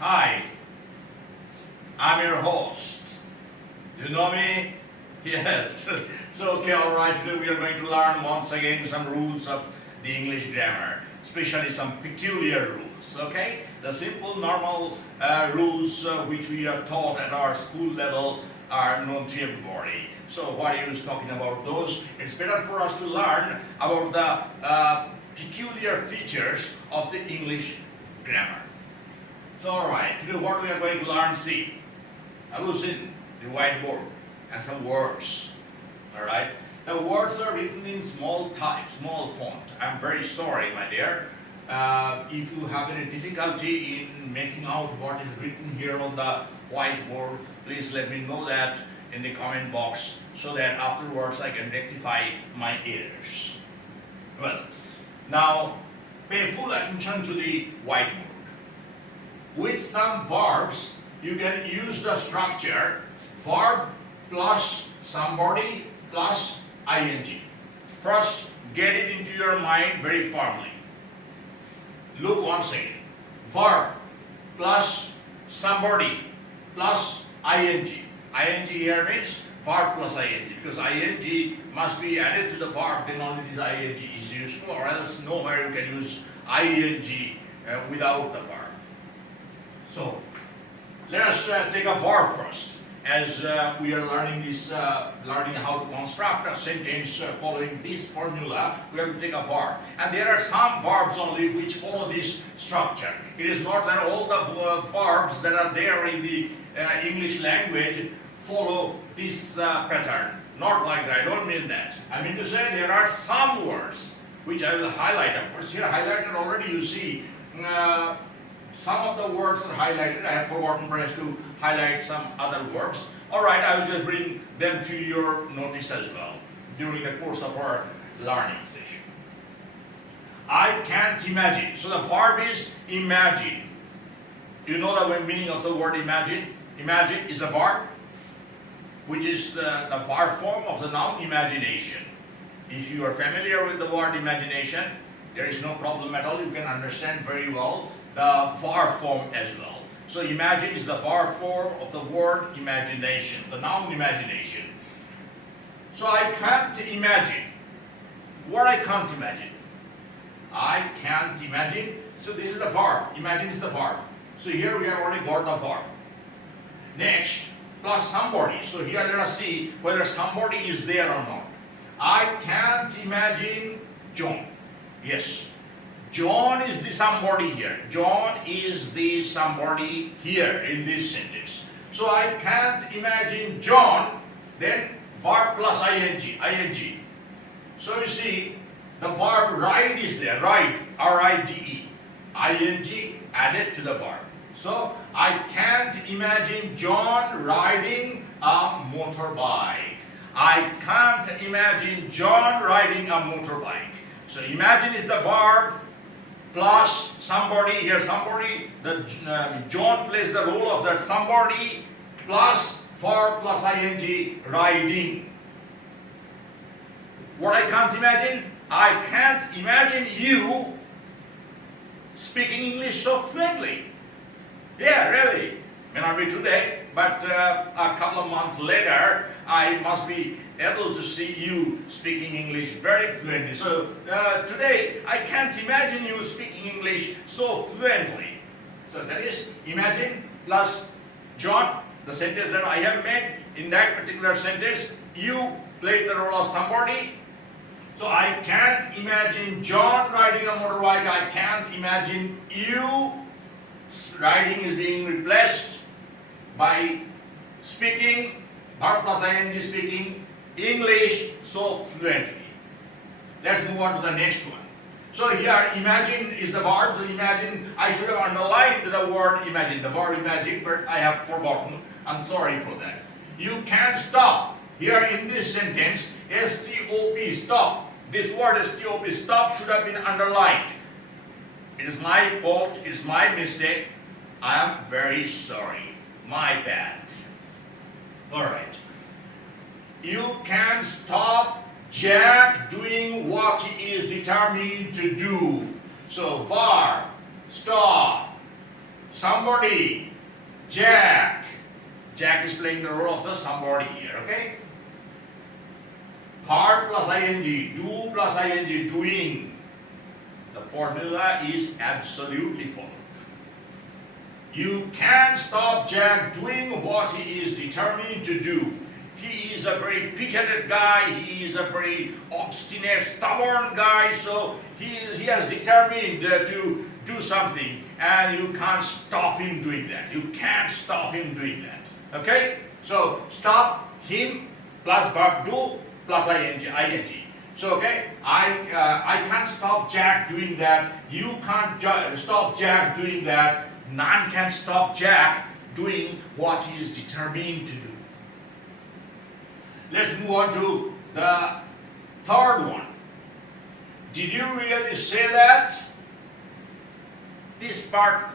Hi, I'm your host. Do you know me? Yes. So, okay, alright, today we are going to learn once again some rules of the English grammar, especially some peculiar rules, okay? The simple, normal rules which we are taught at our school level are known to everybody. So, what are you talking about those? It's better for us to learn about the peculiar features of the English grammar. So, alright, today what we are going to learn, see, I was in the whiteboard and some words. Alright, the words are written in small type, small font. I'm very sorry, my dear. If you have any difficulty in making out what is written here on the whiteboard, please let me know that in the comment box so that afterwards I can rectify my errors. Well, now pay full attention to the whiteboard. With some verbs, you can use the structure verb plus somebody plus ing. First, get it into your mind very firmly. Look once again. Verb plus somebody plus ing. Ing here means verb plus ing, because ing must be added to the verb, then only this ing is useful, or else nowhere you can use ing without the verb. So, let us take a verb first. As we are learning this, learning how to construct a sentence following this formula, we have to take a verb. And there are some verbs only which follow this structure. It is not that all the verbs that are there in the English language follow this pattern. Not like that. I don't mean that. I mean to say there are some words which I will highlight. Of course, here highlighted already you see. Some of the words are highlighted. I have forgotten perhaps to highlight some other words. Alright, I will just bring them to your notice as well during the course of our learning session. I can't imagine. So the verb is imagine. You know the meaning of the word imagine? Imagine is a verb which is the verb form of the noun imagination. If you are familiar with the word imagination, there is no problem at all. You can understand very well the verb form as well. So imagine is the verb form of the word imagination, the noun imagination. So I can't imagine. What I can't imagine? I can't imagine. So this is the verb. Imagine is the verb. So here we have already got the verb. Next, plus somebody. So here let us see whether somebody is there or not. I can't imagine John. Yes. John is the somebody here. John is the somebody here in this sentence. So I can't imagine John, then verb plus ing. So you see, the verb ride is there, ride, R-I-D-E. ing added to the verb. So I can't imagine John riding a motorbike. I can't imagine John riding a motorbike. So imagine is the verb plus somebody, here somebody, John plays the role of that somebody, plus verb plus ing, riding. What I can't imagine? I can't imagine you speaking English so fluently. Yeah, really. May not be today, but a couple of months later, I must be able to see you speaking English very fluently. So today, I can't imagine you speaking English so fluently. So that is imagine plus John, the sentence that I have made. In that particular sentence, you played the role of somebody. So I can't imagine John riding a motorbike. I can't imagine you riding is being replaced by speaking, verb plus ing speaking English so fluently. Let's move on to the next one. So here imagine is the verb. So imagine, I should have underlined the word imagine, the verb imagine, but I have forgotten. I'm sorry for that. You can't stop. Here in this sentence, S-T-O-P, stop. This word S-T-O-P, stop, should have been underlined. It is my fault, it is my mistake. I am very sorry. My bad. Alright. You can't stop Jack doing what he is determined to do. So verb, stop, somebody, Jack. Jack is playing the role of the somebody here, okay? Part plus ing, do plus ing, doing. The formula is absolutely full. You can't stop Jack doing what he is determined to do. He is a very pig-headed guy, he is a very obstinate, stubborn guy, so he has determined to do something, and you can't stop him doing that. You can't stop him doing that. Okay? So stop him plus verb do plus ing. So okay, I can't stop Jack doing that. You can't stop Jack doing that. None can stop Jack doing what he is determined to do. Let's move on to the third one. Did you really say that? This part,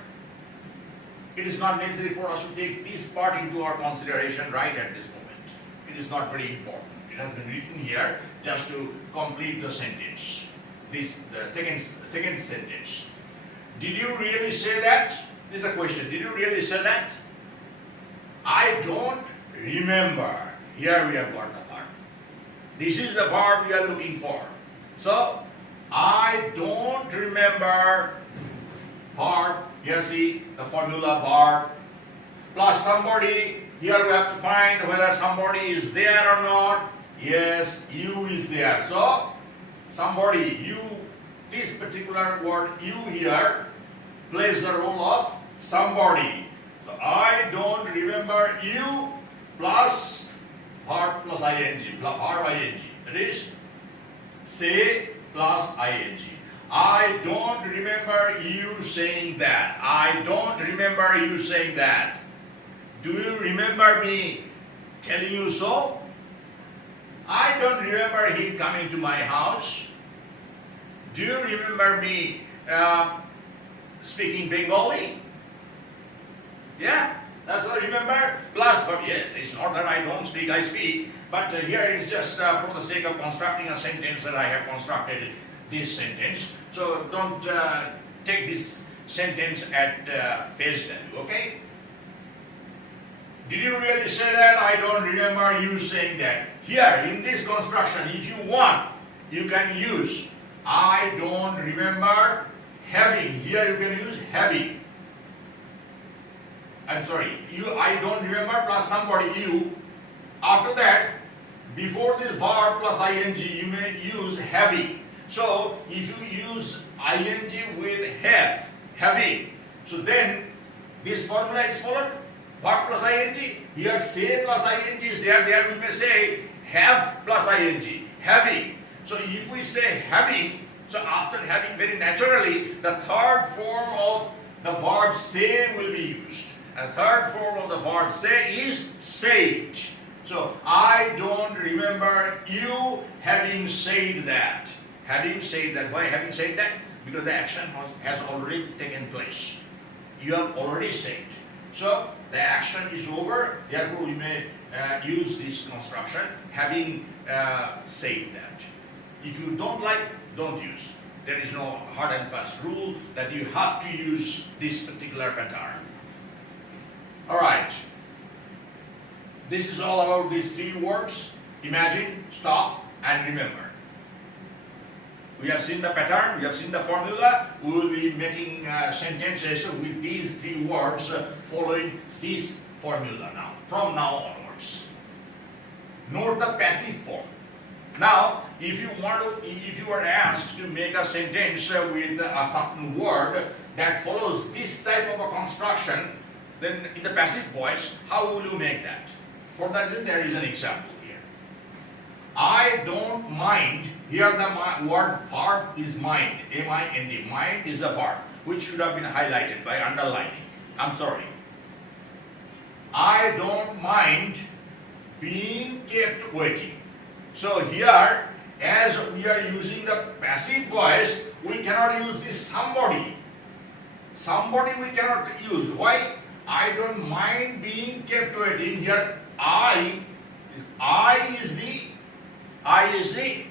it is not necessary for us to take this part into our consideration right at this moment. It is not very important. It has been written here just to complete the sentence. The second sentence. Did you really say that? This is a question. Did you really say that? I don't remember. Here we have got the verb. This is the verb we are looking for. So, I don't remember verb. Here see the formula verb plus somebody. Here we have to find whether somebody is there or not. Yes, you is there. So, somebody, you, this particular word you here plays the role of somebody. So, I don't remember you plus verb plus ing, verb ing. That is, say plus ing. I don't remember you saying that. I don't remember you saying that. Do you remember me telling you so? I don't remember him coming to my house. Do you remember me speaking Bengali? Yeah, that's what I remember. Plus, but yes, it's not that I don't speak, I speak. But here it's just for the sake of constructing a sentence that I have constructed this sentence. So don't take this sentence at face value, okay? Did you really say that? I don't remember you saying that. Here, in this construction, if you want, you can use I don't remember having. Here you can use having. I'm sorry, I don't remember plus somebody, you. After that, before this verb plus ing, you may use having. So, if you use ing with have, having, so then this formula is followed. Verb plus ing, here say plus ing is there, we may say have plus ing, having. So if we say having, so after having, very naturally, the third form of the verb say will be used. And the third form of the verb say is said. So I don't remember you having said that. Having said that. Why having said that? Because the action has already taken place. You have already said. So the action is over, therefore we may use this construction, having said that. If you don't like, don't use. There is no hard and fast rule that you have to use this particular pattern. Alright. This is all about these three words: imagine, stop, and remember. We have seen the pattern, we have seen the formula. We will be making sentences with these three words following this formula now, from now onwards. Note the passive form. Now, if you are asked to make a sentence with a certain word that follows this type of a construction, then in the passive voice, how will you make that? For that, there is an example here. I don't mind. Here the word verb is mind, M-I-N-D. Mind is the verb, which should have been highlighted by underlining. I'm sorry. I don't mind being kept waiting. So here, as we are using the passive voice, we cannot use this somebody. Somebody we cannot use. Why? I don't mind being kept waiting. Here, I is the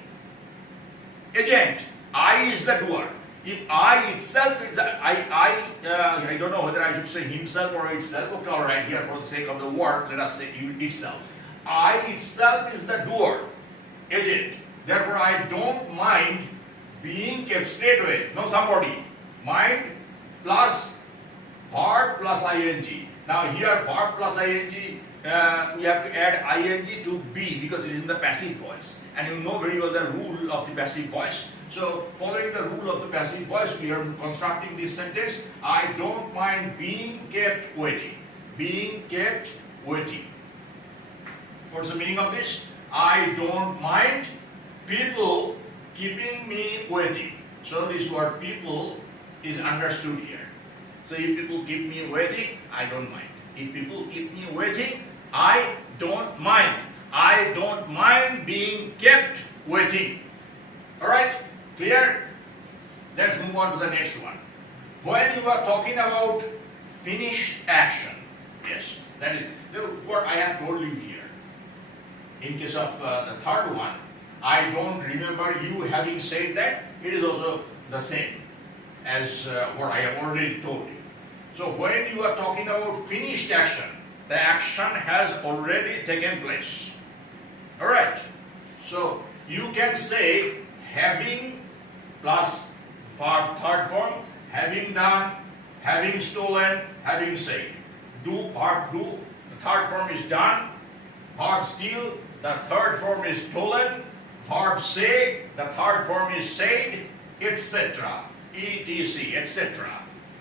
agent. I is the doer. If I itself is I don't know whether I should say himself or itself. Okay, all right. Here, for the sake of the word, let us say itself. I itself is the doer, agent. Therefore, I don't mind being kept straightway. No, somebody. Mind plus verb plus ing. Now here, verb plus ing, we have to add ing to be because it is in the passive voice. And you know very well the rule of the passive voice. So, following the rule of the passive voice, we are constructing this sentence. I don't mind being kept waiting. Being kept waiting. What's the meaning of this? I don't mind people keeping me waiting. So this word people is understood here. So if people keep me waiting, I don't mind. If people keep me waiting, I don't mind. I don't mind being kept waiting. Alright? Clear? Let's move on to the next one. When you are talking about finished action, yes, that is what I have told you here. In case of the third one, I don't remember you having said that. It is also the same as what I have already told you. So when you are talking about finished action, the action has already taken place. Alright, so you can say having plus third form, having done, having stolen, having said. Do, verb do, the third form is done. Verb steal, the third form is stolen. Verb say, the third form is said, etc. etc, etc.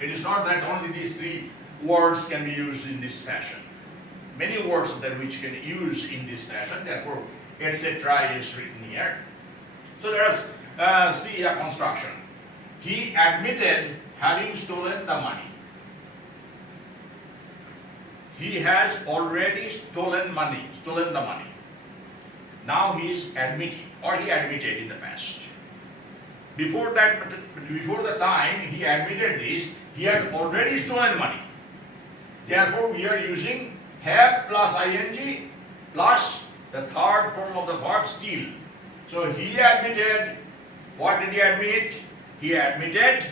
It is not that only these three words can be used in this fashion. Many words that which can use in this fashion, therefore etc. is written here. So let us see a construction. He admitted having stolen the money. He has already stolen the money. Now he is admitting, or he admitted in the past. Before the time he admitted this, he had already stolen money. Therefore, we are using have plus ing plus the third form of the verb steal. So he admitted, what did he admit? He admitted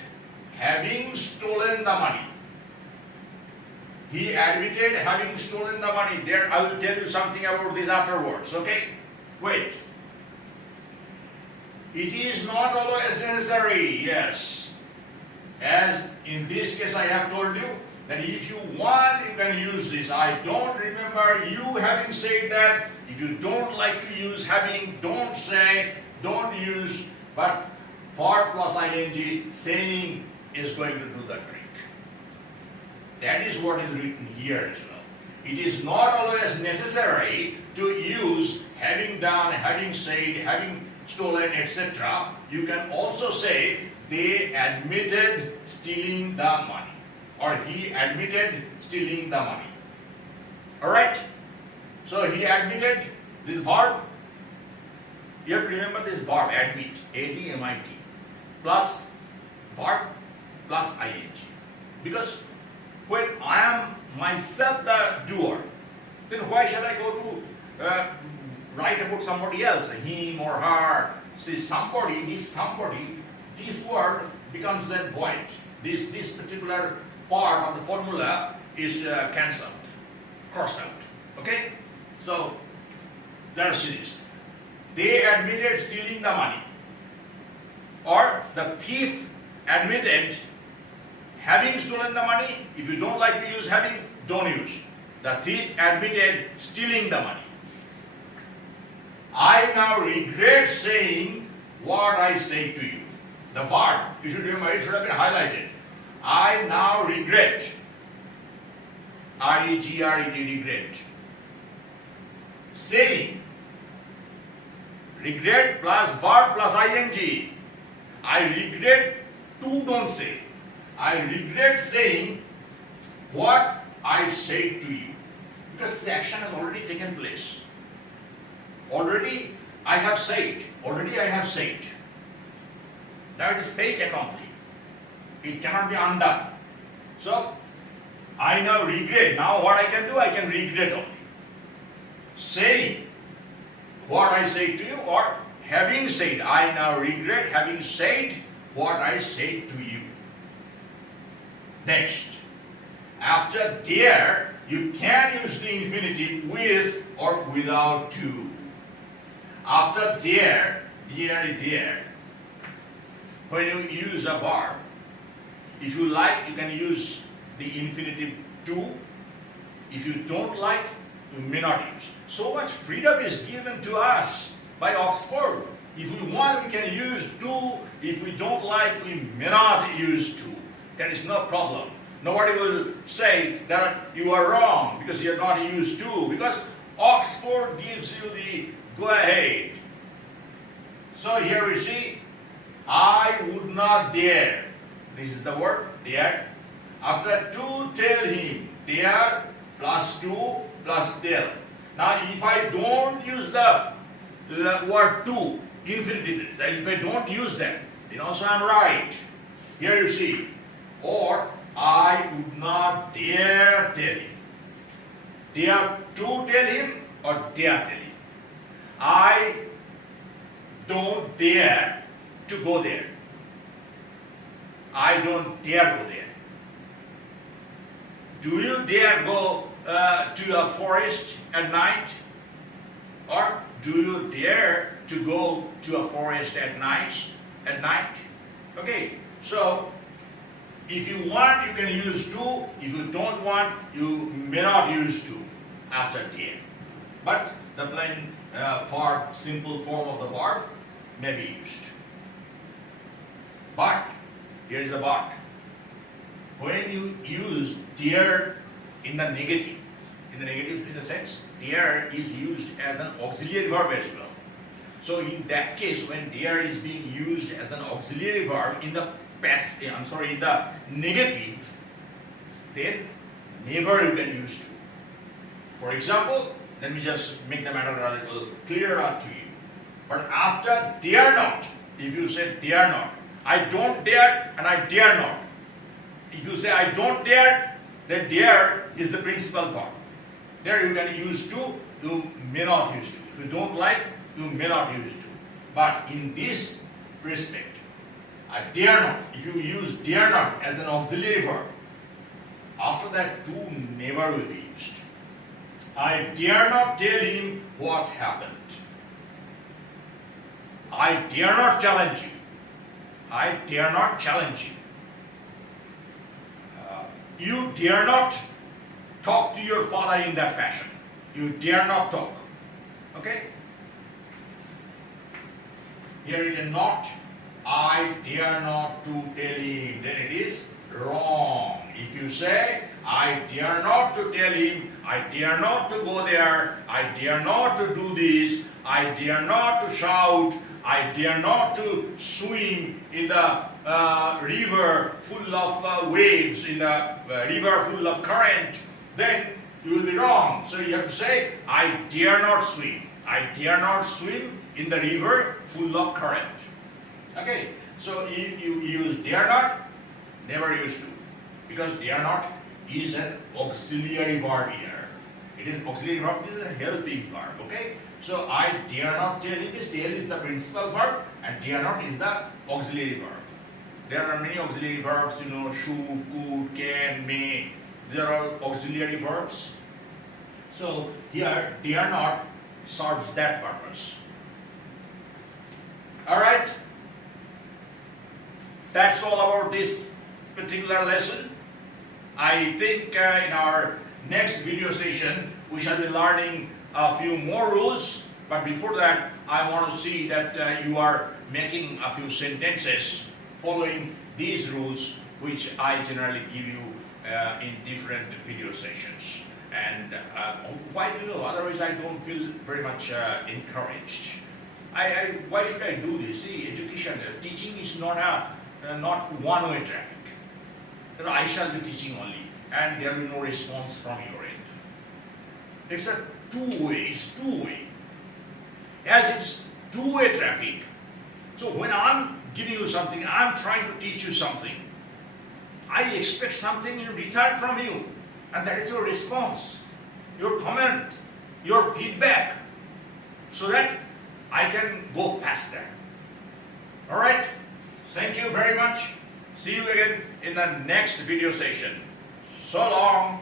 having stolen the money. He admitted having stolen the money. There, I will tell you something about this afterwards, okay? Wait. It is not always necessary, yes. As in this case I have told you, that if you want, you can use this. I don't remember you having said that. If you don't like to use having, don't say, don't use, but verb plus ing, saying is going to do the trick. That is what is written here as well. It is not always necessary to use having done, having said, having stolen, etc. You can also say they admitted stealing the money, or he admitted stealing the money. Alright? So he admitted this verb. You have to remember this verb, admit, A-D-M-I-T, plus verb plus ing. Because when I am myself the doer, then why shall I go to write about somebody else, him or her? See, somebody, this word becomes then void. This particular part of the formula is cancelled, crossed out. Okay? So, let us see this. They admitted stealing the money. Or the thief admitted having stolen the money. If you don't like to use having, don't use. The thief admitted stealing the money. I now regret saying what I said to you. The verb, you should remember, it should have been highlighted. I now regret. R-E-G-R-E-T, regret. Saying. Regret plus verb plus ing. I regret to, don't say. I regret saying what I said to you. Because the action has already taken place. Already I have said. Now it is fate accomplished. It cannot be undone. So, I now regret. Now what I can do, I can regret only. Saying what I say to you, or having said. I now regret having said what I said to you. Next, after dare, you can use the infinitive with or without to. After dare, when you use a verb, if you like, you can use the infinitive to. If you don't like, you may not use. So much freedom is given to us by Oxford. If we want, we can use to. If we don't like, we may not use to. There is no problem. Nobody will say that you are wrong because you are not used to, because Oxford gives you the go ahead. So here we see, I would not dare. This is the word, dare. After to, tell him. Dare plus to plus tell. Now if I don't use the word to, infinitive, if I don't use that, then also I am right. Here you see, or I would not dare tell him. Dare to tell him or dare tell him. I don't dare to go there. I don't dare go there. Do you dare go to a forest at night? Or do you dare to go to a forest at night? Okay, so if you want, you can use to. If you don't want, you may not use to after dare. But the plain verb, simple form of the verb may be used. But, here is a but. When you use dare in the negative in the sense, dare is used as an auxiliary verb as well. So in that case, when dare is being used as an auxiliary verb in the in the negative, then never you can use to. For example, let me just make the matter a little clearer to you. But after dare not, if you say dare not, I don't dare and I dare not. If you say I don't dare, then dare is the principal verb. There you can use to, you may not use to. If you don't like, you may not use to. But in this respect, I dare not, if you use dare not as an auxiliary verb, after that to never will be used. I dare not tell him what happened. I dare not challenge you. I dare not challenge you. You dare not talk to your father in that fashion. You dare not talk. Okay? Here it is not. I dare not to tell him. Then it is wrong. If you say, I dare not to tell him, I dare not to go there, I dare not to do this, I dare not to shout, I dare not to swim in the river full of waves, in the river full of current, then you will be wrong. So you have to say, I dare not swim. I dare not swim in the river full of current. Okay, so if you use dare not, never use to. Because dare not is an auxiliary verb here. It is auxiliary verb, this is a helping verb, okay? So I dare not tell him, tell is the principal verb and dare not is the auxiliary verb. There are many auxiliary verbs, should, could, can, may. They are all auxiliary verbs. So here, dare not serves that purpose. Alright? That's all about this particular lesson. I think in our next video session, we shall be learning a few more rules. But before that, I want to see that you are making a few sentences following these rules, which I generally give you in different video sessions. And why do you know? Otherwise, I don't feel very much encouraged. Why should I do this? See, education, teaching is not one-way traffic. I shall be teaching only, and there will be no response from your end. It's a two-way. It's two-way. As it's two-way traffic, so when I'm giving you something, I'm trying to teach you something, I expect something in return from you, and that is your response, your comment, your feedback, so that I can go faster. Alright? Thank you very much. See you again in the next video session. So long.